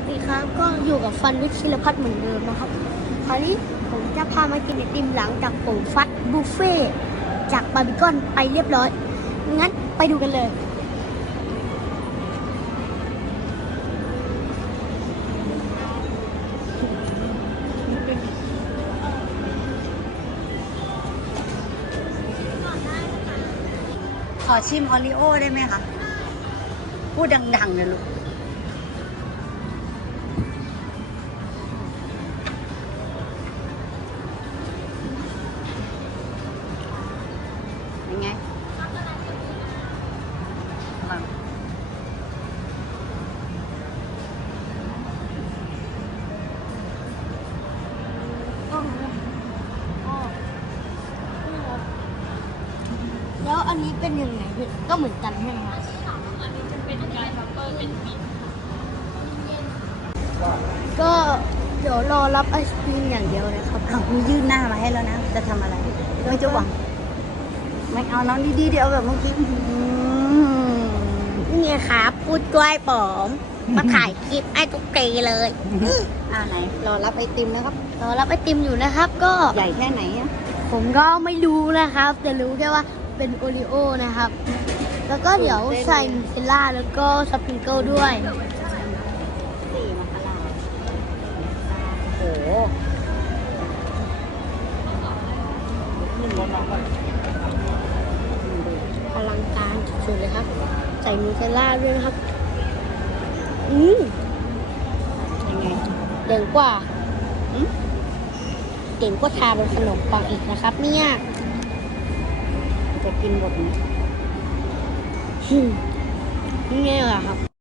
วัสดีครับ ก็อยู่กับฟันวิชิรพัฒน์เหมือนเดิมนะครับคราวนี้ผมจะพามากินไอติมหลังจากผมฟัดบุฟเฟ่จากบาร์บีคอนไปเรียบร้อย งั้นไปดูกันเลยขอชิมออริโอได้ไหมคะ พูดดังๆเลยลูก ไงอร่อยแล้วอันนี้เป็นยังไงพี่ก็เหมือนกันใช่ไหมคะก็เดี๋ยวรอรับไอศครีมอย่างเดียวนะครับอ้าวมียื่นหน้ามาให้แล้วนะ จะทำอะไรไม่จะหวัง ไม่เอาน้องดีๆเดี๋ยวเอาแบบเมื่อกี้อื้อหือนี่ไงครับพูดด้วยผมมาถ่ายคลิปไอ้ตุ๊กเกเลยอ่าไหนรอรับไอติมนะครับ รอรับไอติมอยู่นะครับ ก็ใหญ่แค่ไหนอะผมก็ไม่รู้นะครับ แต่รู้แค่ว่าเป็นโอริโอนะครับ แล้วก็เดี๋ยวใส่นูเทลล่าแล้วก็สปริงเกิลด้วยสี่มกราโอ้โห อลังการสุดๆเลยครับ ใส่นูเทลล่าด้วยนะครับ อืมยังไงเด่นกว่าอืมเด่นกว่าทาบนขนมปังอีกนะครับ เนี่ยจะกินหมดไหมอืมนี่ไงล่ะครับ